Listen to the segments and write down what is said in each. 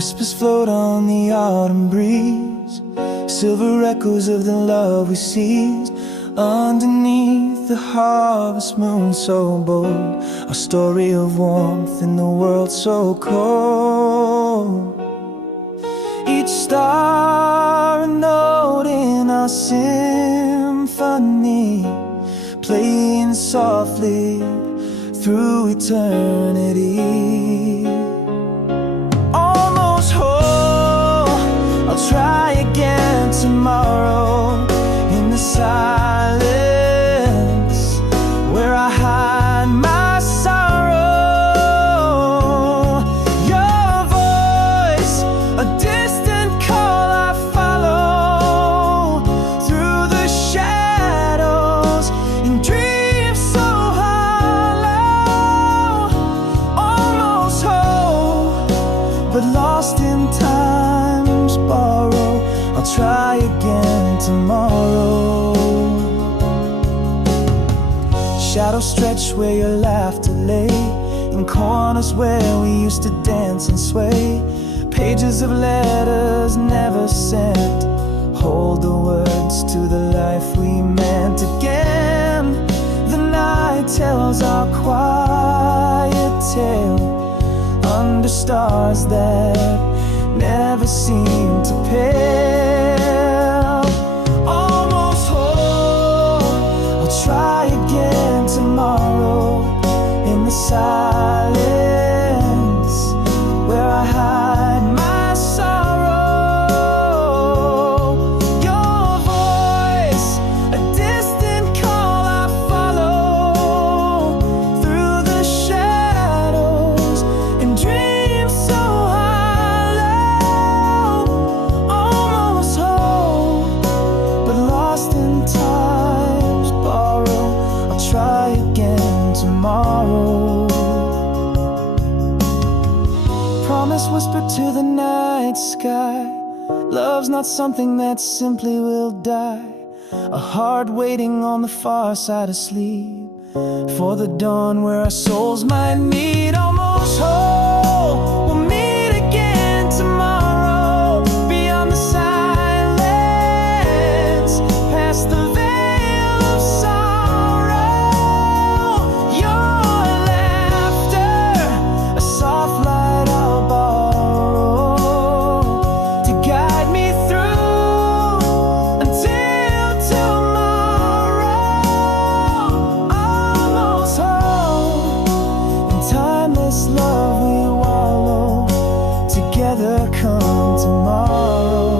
Whispers float on the autumn breeze, silver echoes of the love we seized underneath the harvest moon so bold. A story of warmth in the world so cold. Each star a note in our symphony, playing softly through eternity. Almost whole, I'll try again tomorrow. In the silence where I hide my sorrow, your voice, a distant call I follow through the shadows in dreams so hollow. Almost whole, but lost in time's borrow. I'll try again tomorrow. Shadows stretch where your laughter lay, in corners where we used to dance and sway. Pages of letters never sent hold the words to the life we meant. Again, the night tells our quiet tale under stars that never seem to pale. Almost whole, I'll try again tomorrow. In the silence where I hide my sorrow, your voice, a distant call I follow through the shadows in dreams so hollow. Almost whole, but lost in time's borrow. I'll try again tomorrow. Promise whispered to the night sky, love's not something that simply will die. A heart waiting on the far side of sleep for the dawn where our souls might meet. Almost whole, we'll meet again tomorrow. Beyond the silence, past the veil of sorrow. Your laughter, a soft light I'll borrow to guide me through until tomorrow. Almost whole, in timeless love we wallow. Together come tomorrow.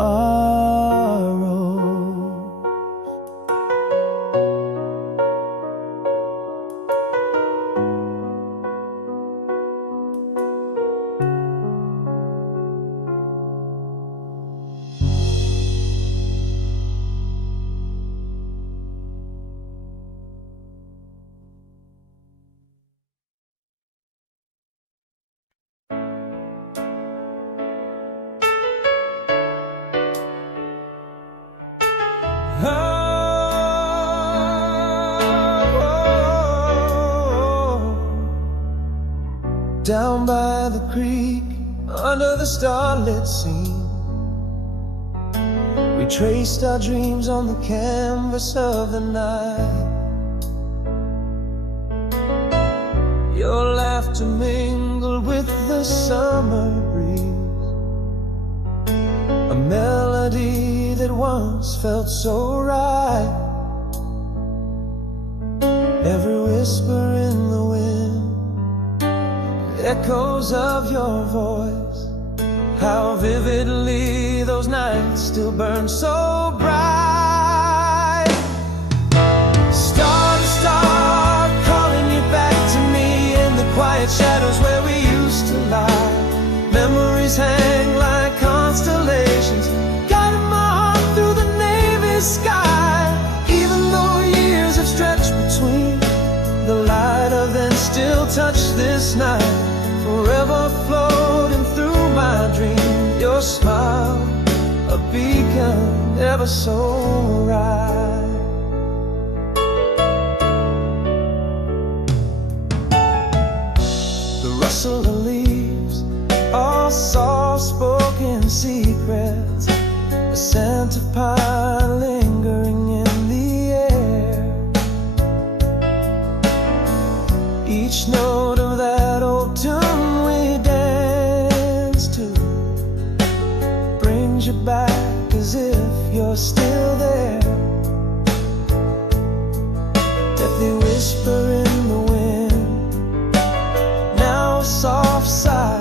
Our road. Down by the creek, under the starlit scene, we traced our dreams on the canvas of the night. Your laughter mingled with the summer breeze, a melody that once felt so right. Every whisper in the wind, echoes of your voice, how vividly those nights still burn so bright. Star to star, calling you back to me in the quiet shadows where we used to lie. Memories hang like constellations, guiding my heart through the navy sky. Even though years have stretched between, the light of them still touch this night, forever floating through my dream. Your smile, a beacon ever so right. The rustle of leaves secrets, a scent of pine lingering in the air. Each note of that old tune we dance to brings you back as if you're still there. Deadly whisper in the wind, now a soft sigh.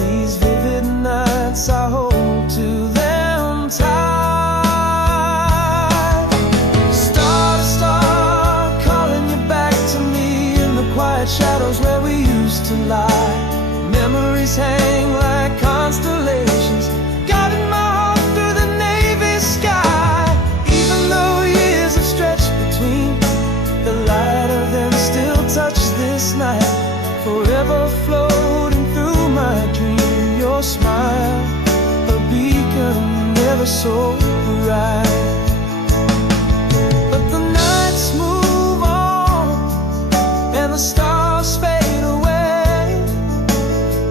These vivid nights I hold to them tight. Star to star, calling you back to me in the quiet shadows where we used to lie. Memories hang like constellations, guiding my heart through the navy sky. Even though years have stretched between, the light of them still touches this night, forever floating through my dream. Your smile, a beacon never so bright. But the nights move on and the stars fade away,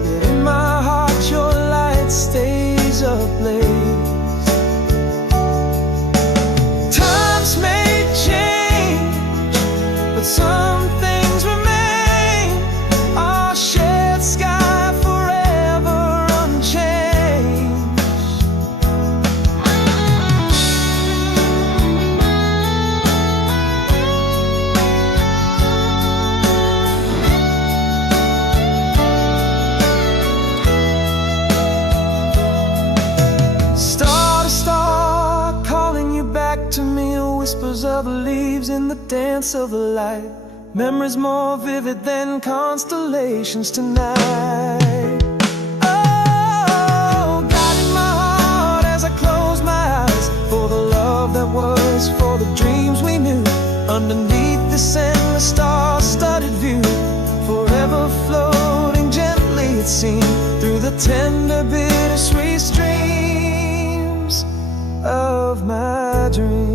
yet in my heart your light stays ablaze. Times may change, but some things remain. Our shared sky forever unchanged. Star to star, calling you back to me, whispers of the leaves in the dance of the light. Memories more vivid than constellations tonight. Oh, guiding my heart as I close my eyes, for the love that was, for the dreams we knew, underneath this endless star-studded view, forever floating gently it seemed, through the tender bittersweet streams of my dreams.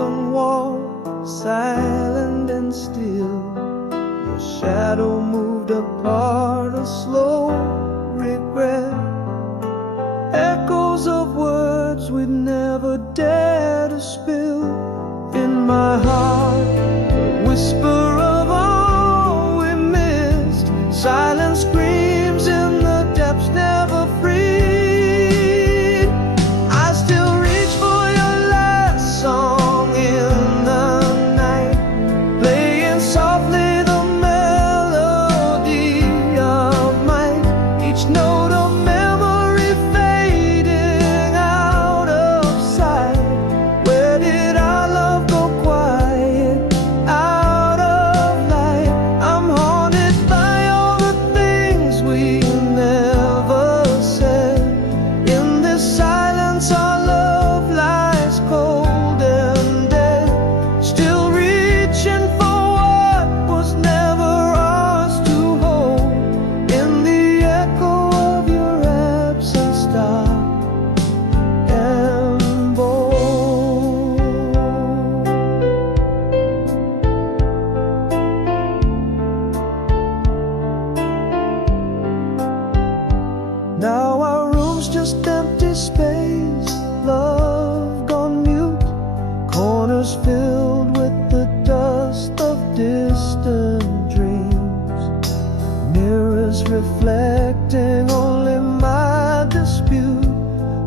On wall, silent and still, your shadow moved apart, a slow regret. Echoes of words we'd never dare to spill. In my heart, a whisper of all we missed, silent screams in the depths never freed. I still reach for your last song filled with the dust of distant dreams, mirrors reflecting only my dispute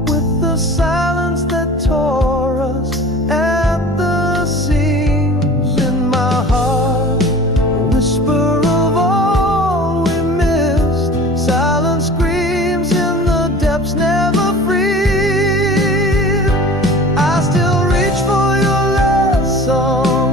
with the silence that tore us at the seams. In my heart, a whisper of all we missed, silent screams in the depths never free. I still reach for your last song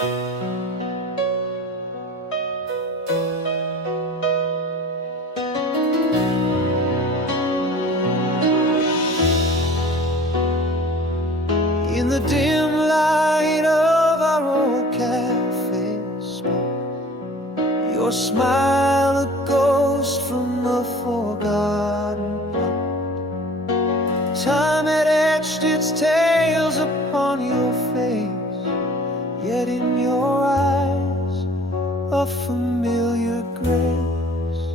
In the dim light of our old cafe spot, your smile a ghost from a forgotten plot. Time had etched its tales upon your face, yet in your eyes a familiar grace.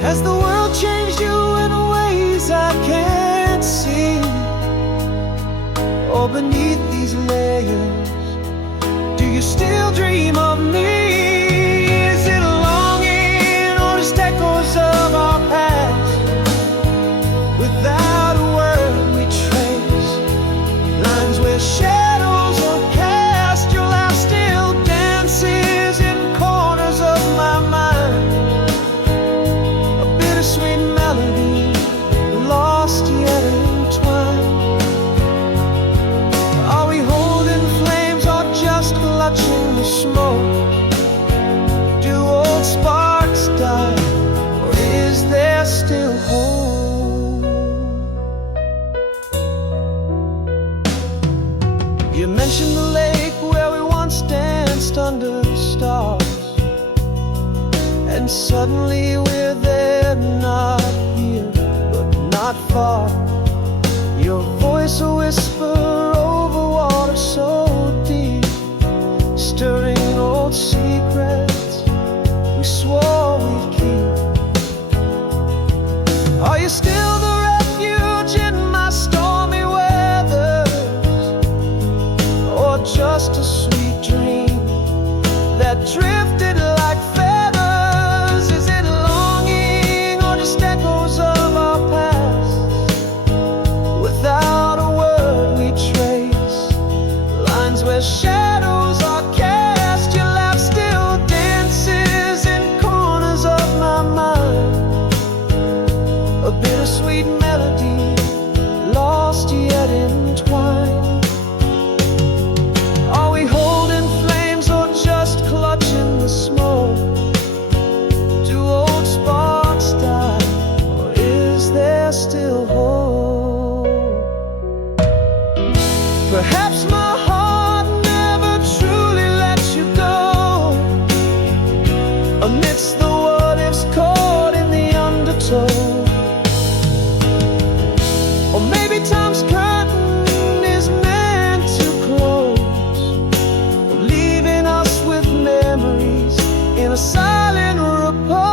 Has the world changed you in ways I can't see? Or beneath these layers, do you still dream of me? Is it a longing or just echoes of our past? Without a word we trace lines where shadows are cast. Your laugh still dances in corners of my mind, a bittersweet melody, lost yet entwined. Clutching the smoke, do old sparks die, or is there still hope? You mentioned the lake where we once danced under the stars, and suddenly we're there, not here, but not far. Your voice a whisper over water so deep, stirring old secrets we swore we'd keep. Are you still the refuge in my stormy weather, or just a sweet dream that drifted like feathers? Is it longing or just echoes of our past? Without a word we trace lines where shadows are cast. Your laugh still dances in corners of my mind, a bittersweet melody, lost yet entwined. Are we holding flames or just clutching the smoke? Do old sparks die, or is there still hope? Perhaps my heart never truly lets you go, amidst the what-ifs caught in the undertow. Or maybe time's curtain is meant to close, leaving us with memories in a silent repose.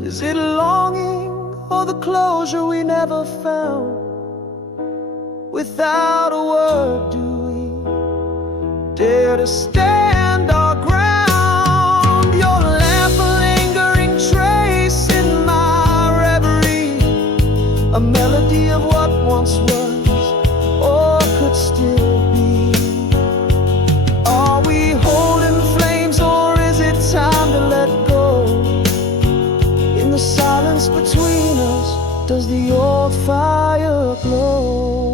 Is it longing or the closure we never found? Without a word, do we dare to stand our ground? Your laugh a lingering trace in my reverie, a melody of what once was or could still be. Are we holding flames or is it time to let go? In the silence between us, does the old fire glow?